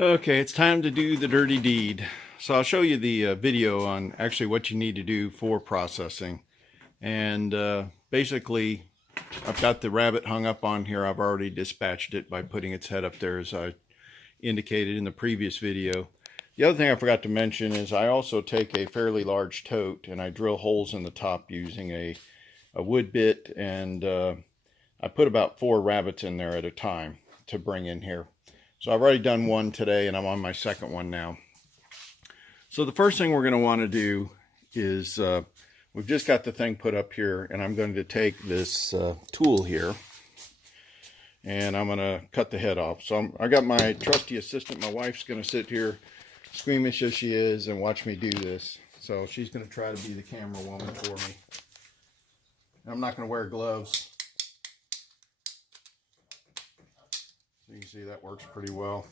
Okay, it's time to do the dirty deed. So I'll show you the video on actually what you need to do for processing. And basically, I've got the rabbit hung up on here. I've already dispatched it by putting its head up there as I indicated in the previous video. The other thing I forgot to mention is I also take a fairly large tote and I drill holes in the top using a wood bit, and I put about 4 rabbits in there at a time to bring in here. So I've already done one today and I'm on my second one now. So the first thing we're going to want to do is we've just got the thing put up here, and I'm going to take this tool here and I'm going to cut the head off. So I got my trusty assistant. My wife's going to sit here, squeamish as she is, and watch me do this. So she's going to try to be the camera woman for me. And I'm not going to wear gloves. So you can see that works pretty well.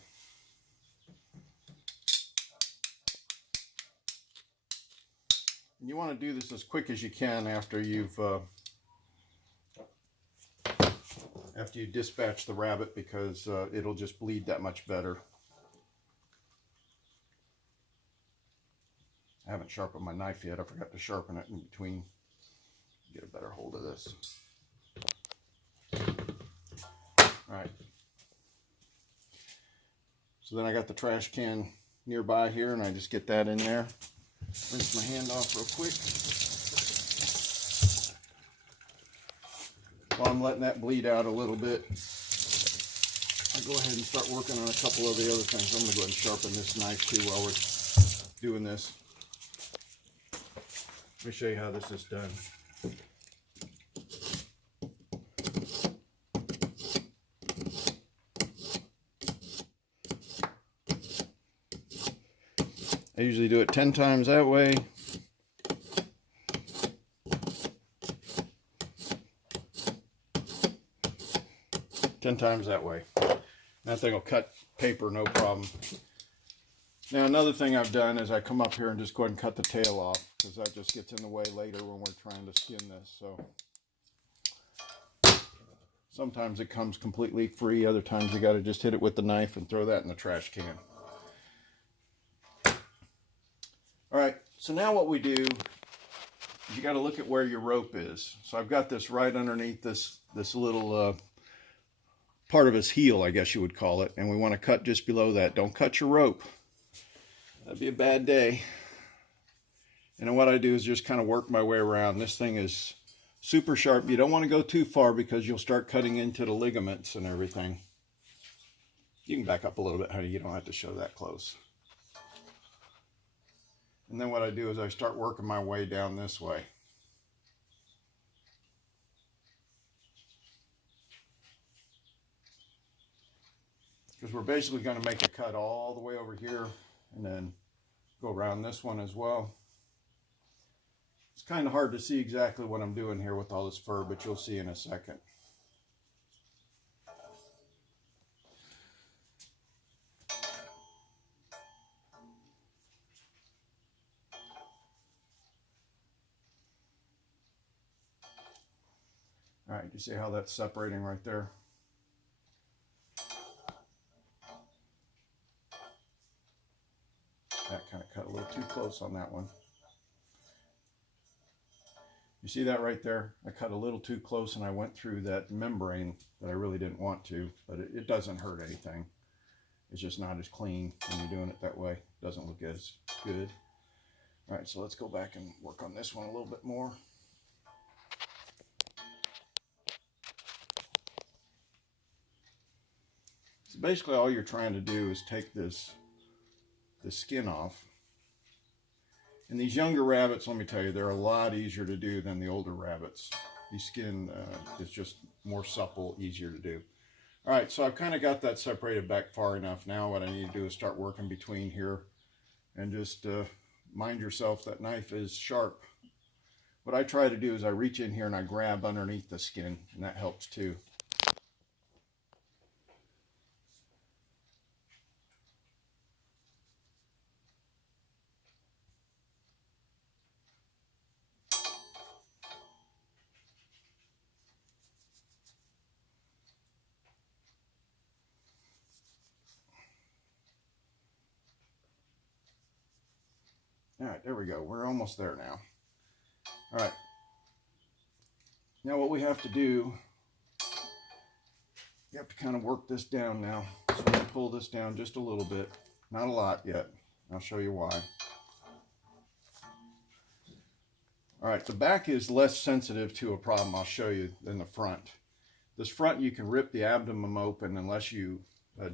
And you want to do this as quick as you can after you dispatch the rabbit, because it'll just bleed that much better. I haven't sharpened my knife yet. I forgot to sharpen it in between. Get a better hold of this. All right. So then I got the trash can nearby here, and I just get that in there. Rinse my hand off real quick. While I'm letting that bleed out a little bit, I'll go ahead and start working on a couple of the other things. I'm going to go ahead and sharpen this knife too while we're doing this. Let me show you how this is done. I usually do it 10 times that way. That thing will cut paper no problem. Now another thing I've done is I come up here and just go ahead and cut the tail off, because that just gets in the way later when we're trying to skin this. So sometimes it comes completely free, other times you got to just hit it with the knife and throw that in the trash can. Alright, so now what we do is you got to look at where your rope is. So I've got this right underneath this little part of his heel, I guess you would call it, and we want to cut just below that. Don't cut your rope. That'd be a bad day. And then what I do is just kind of work my way around. This thing is super sharp. You don't want to go too far because you'll start cutting into the ligaments and everything. You can back up a little bit, honey. You don't have to show that close. And then what I do is I start working my way down this way. Because we're basically going to make a cut all the way over here and then go around this one as well. It's kind of hard to see exactly what I'm doing here with all this fur, but you'll see in a second. All right, you see how that's separating right there? That kind of cut a little too close on that one. You see that right there? I cut a little too close and I went through that membrane that I really didn't want to, but it doesn't hurt anything. It's just not as clean when you're doing it that way. It doesn't look as good. All right, so let's go back and work on this one a little bit more. So basically all you're trying to do is take the skin off. And these younger rabbits, let me tell you, they're a lot easier to do than the older rabbits. The skin is just more supple, easier to do. All right, so I've kind of got that separated back far enough. Now what I need to do is start working between here and just mind yourself that knife is sharp. What I try to do is I reach in here and I grab underneath the skin, and that helps too. All right, there we go. We're almost there now. All right. Now what we have to do, you have to kind of work this down now. So I'm going to pull this down just a little bit. Not a lot yet. I'll show you why. All right, the back is less sensitive to a problem, I'll show you, than the front. This front, you can rip the abdomen open unless you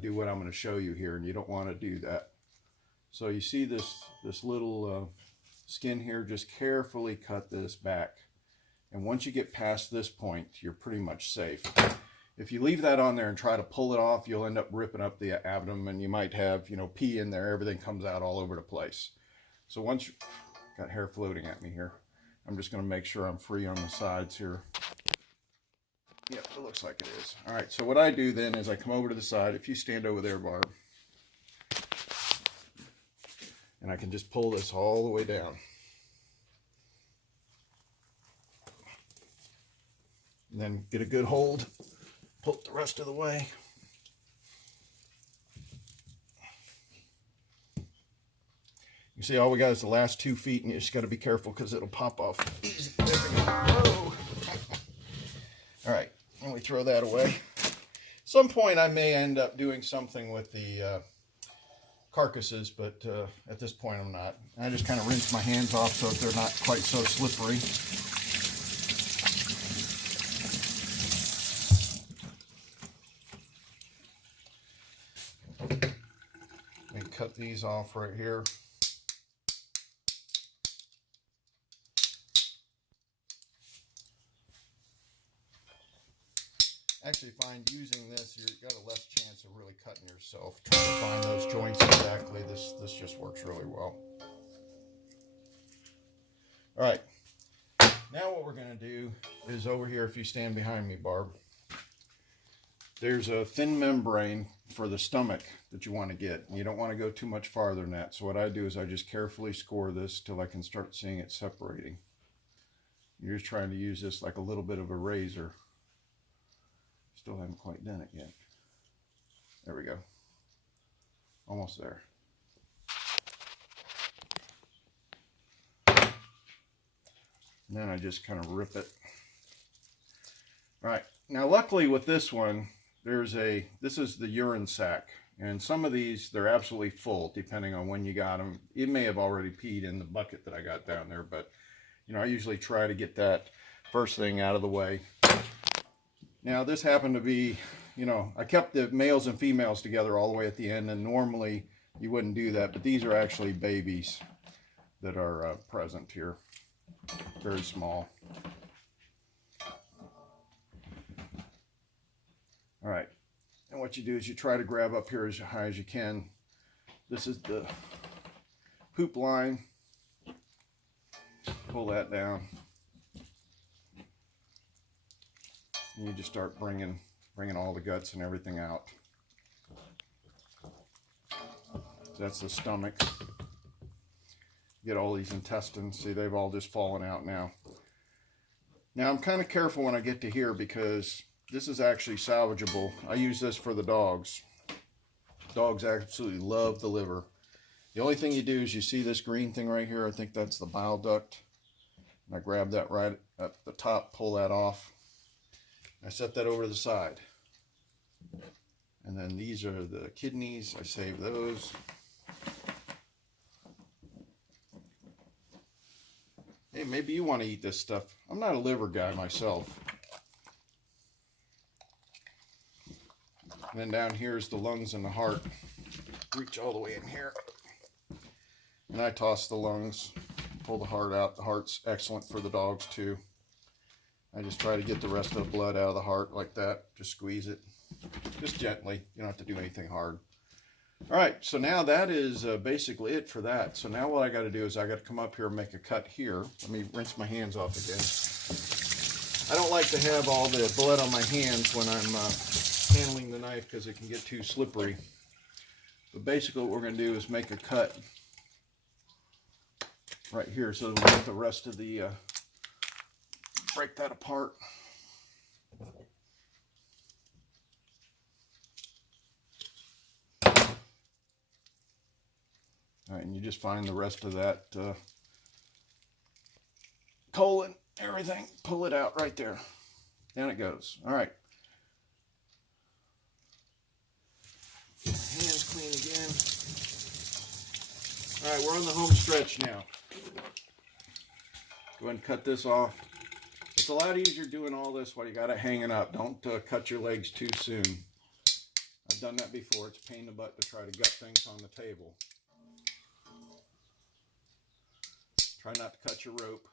do what I'm going to show you here, and you don't want to do that. So you see this little skin here, just carefully cut this back. And once you get past this point, you're pretty much safe. If you leave that on there and try to pull it off, you'll end up ripping up the abdomen. You might have, you know, pee in there. Everything comes out all over the place. So once you got hair floating at me here, I'm just going to make sure I'm free on the sides here. Yep, it looks like it is. All right, so what I do then is I come over to the side. If you stand over there, Barb, and I can just pull this all the way down. And then get a good hold, pull it the rest of the way. You see, all we got is the last 2 feet, and you just got to be careful because it'll pop off easy. There we go. Whoa. All right, and we throw that away. At some point, I may end up doing something with the carcasses, but at this point, I'm not. I just kind of rinse my hands off so that they're not quite so slippery. And cut these off right here. Actually find using this, you've got a less chance of really cutting yourself. Trying to find those joints exactly. This just works really well. All right. Now what we're going to do is over here, if you stand behind me, Barb, there's a thin membrane for the stomach that you want to get. And you don't want to go too much farther than that. So what I do is I just carefully score this till I can start seeing it separating. You're just trying to use this like a little bit of a razor. Still haven't quite done it yet. There we go. Almost there. And then I just kind of rip it. All right. Now, luckily with this one, this is the urine sac. And some of these, they're absolutely full, depending on when you got them. It may have already peed in the bucket that I got down there, but, you know, I usually try to get that first thing out of the way. Now, this happened to be, you know, I kept the males and females together all the way at the end, and normally you wouldn't do that, but these are actually babies that are present here. Very small. All right, and what you do is you try to grab up here as high as you can. This is the poop line. Pull that down. And you just start bringing all the guts and everything out. So that's the stomach. Get all these intestines. See, they've all just fallen out now. Now, I'm kind of careful when I get to here because this is actually salvageable. I use this for the dogs. Dogs absolutely love the liver. The only thing you do is you see this green thing right here. I think that's the bile duct. And I grab that right at the top, pull that off. I set that over to the side. And then these are the kidneys. I save those. Hey, maybe you want to eat this stuff. I'm not a liver guy myself. And then down here is the lungs and the heart. Reach all the way in here. And I toss the lungs, pull the heart out. The heart's excellent for the dogs too. I just try to get the rest of the blood out of the heart like that. Just squeeze it. Just gently. You don't have to do anything hard. All right, so now that is basically it for that. So now what I got to do is I got to come up here and make a cut here. Let me rinse my hands off again. I don't like to have all the blood on my hands when I'm handling the knife because it can get too slippery. But basically what we're going to do is make a cut right here so that we get the rest of the... break that apart. All right, and you just find the rest of that colon, everything, pull it out right there. Down it goes. All right. Hands clean again. All right, we're on the home stretch now. Go ahead and cut this off. It's a lot easier doing all this while you got it hanging up. Don't cut your legs too soon. I've done that before. It's a pain in the butt to try to gut things on the table. Try not to cut your rope.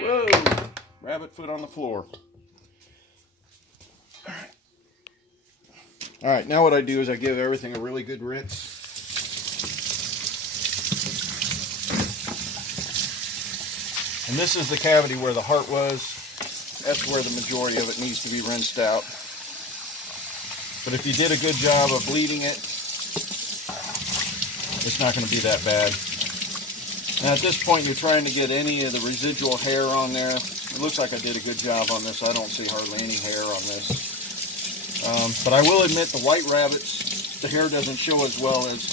Whoa! Rabbit foot on the floor. All right, now what I do is I give everything a really good rinse. And this is the cavity where the heart was. That's where the majority of it needs to be rinsed out. But if you did a good job of bleeding it, it's not going to be that bad. Now at this point, you're trying to get any of the residual hair on there. It looks like I did a good job on this. I don't see hardly any hair on this. But I will admit the white rabbits, the hair doesn't show as well as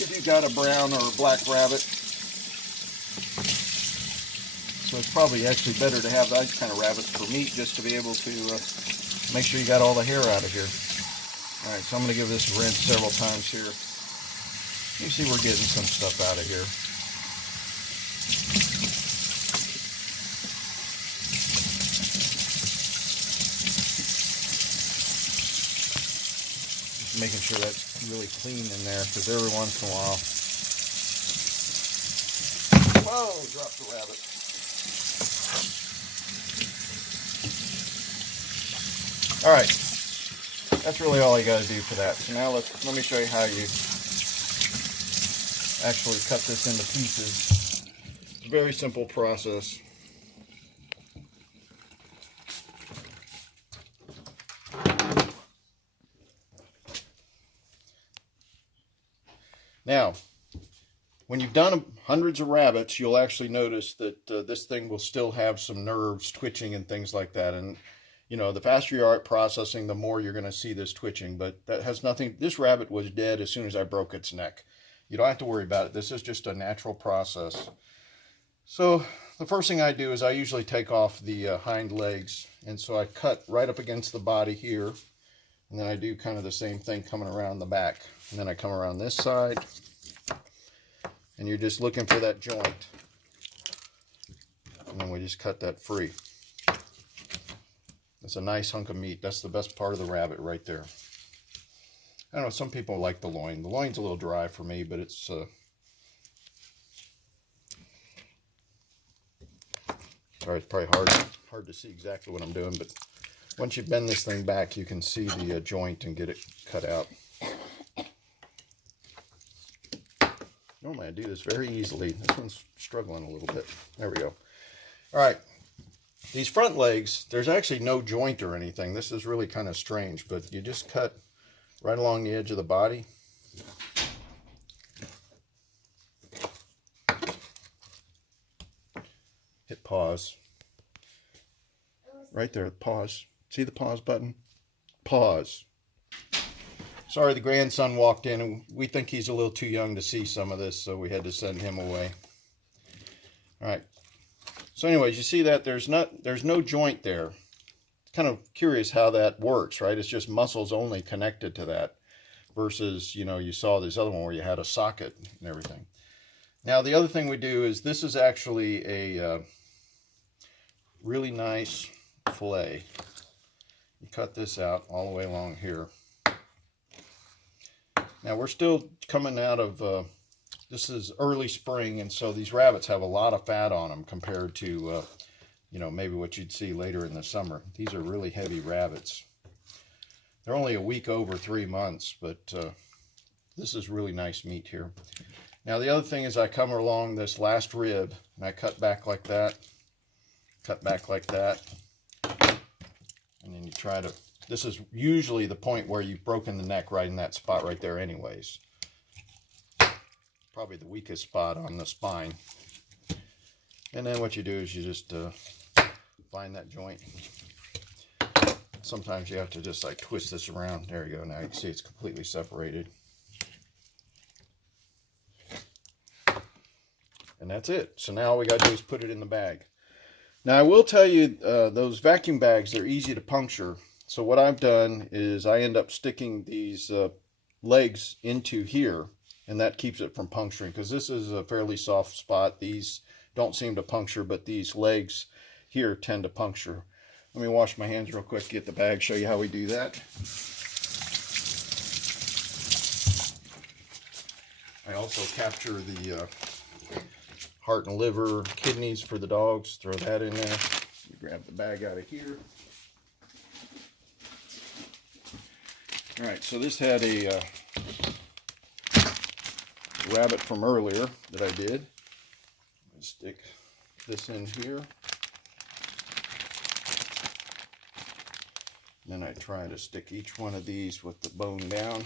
if you got a brown or a black rabbit. So it's probably actually better to have those kind of rabbits for meat, just to be able to make sure you got all the hair out of here. All right, so I'm going to give this a rinse several times here. You see we're getting some stuff out of here. Just making sure that's really clean in there, because every once in a while, whoa, drop the rabbit. All right, that's really all I got to do for that. So now let me show you how you actually cut this into pieces. It's a very simple process. Now, when you've done hundreds of rabbits, you'll actually notice that this thing will still have some nerves twitching and things like that. And you know, the faster you are at processing, the more you're going to see this twitching. But that has nothing. This rabbit was dead as soon as I broke its neck. You don't have to worry about it. This is just a natural process. So the first thing I do is I usually take off the hind legs. And so I cut right up against the body here. And then I do kind of the same thing coming around the back. And then I come around this side. And you're just looking for that joint. And then we just cut that free. It's a nice hunk of meat. That's the best part of the rabbit right there. I don't know, some people like the loin. The loin's a little dry for me, but it's sorry, it's probably hard to see exactly what I'm doing, but once you bend this thing back, you can see the joint and get it cut out. Normally I do this very easily. This one's struggling a little bit. There we go. All right. These front legs, there's actually no joint or anything. This is really kind of strange, but you just cut right along the edge of the body. Hit pause. Right there, pause. See the pause button? Pause. Sorry, the grandson walked in, and we think he's a little too young to see some of this, so we had to send him away. All right. So anyways, you see that there's no joint there. It's kind of curious how that works, right? It's just muscles only connected to that versus, you know, you saw this other one where you had a socket and everything. Now, the other thing we do is this is actually a really nice fillet. You cut this out all the way along here. Now, we're still coming out of... this is early spring, and so these rabbits have a lot of fat on them compared to, you know, maybe what you'd see later in the summer. These are really heavy rabbits. They're only a week over 3 months, but this is really nice meat here. Now, the other thing is I come along this last rib, and I cut back like that, cut back like that, and then you try to... This is usually the point where you've broken the neck right in that spot right there anyways. Probably the weakest spot on the spine. And then what you do is you just find that joint. Sometimes you have to just like twist this around. There you go. Now you can see it's completely separated. And that's it. So now all we got to do is put it in the bag. Now I will tell you, those vacuum bags, they're easy to puncture. So what I've done is I end up sticking these legs into here, and that keeps it from puncturing, because this is a fairly soft spot. These don't seem to puncture, but these legs here tend to puncture. Let me wash my hands real quick, get the bag, show you how we do that. I also capture the heart and liver, kidneys for the dogs, throw that in there. You grab the bag out of here. All right, so this had a rabbit from earlier that I did. Stick this in here. Then I try to stick each one of these with the bone down.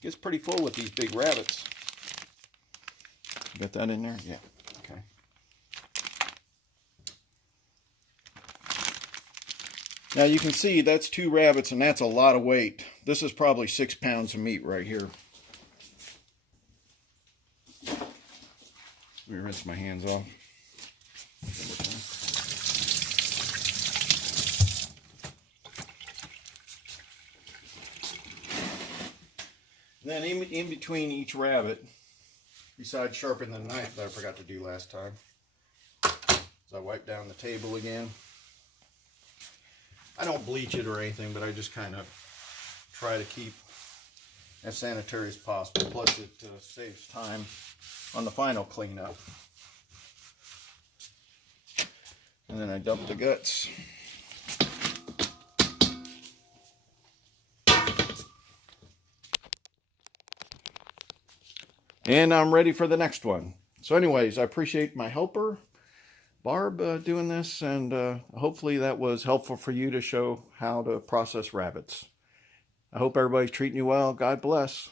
Gets pretty full with these big rabbits. Got that in there? Yeah. Okay. Now you can see that's 2 rabbits, and that's a lot of weight. This is probably 6 pounds of meat right here. Let me rinse my hands off. Then in between each rabbit, besides sharpening the knife that I forgot to do last time, so I wipe down the table again. I don't bleach it or anything, but I just kind of try to keep as sanitary as possible. Plus it saves time on the final cleanup. And then I dump the guts. And I'm ready for the next one. So anyways, I appreciate my helper, Barb, doing this, and hopefully that was helpful for you to show how to process rabbits. I hope everybody's treating you well. God bless.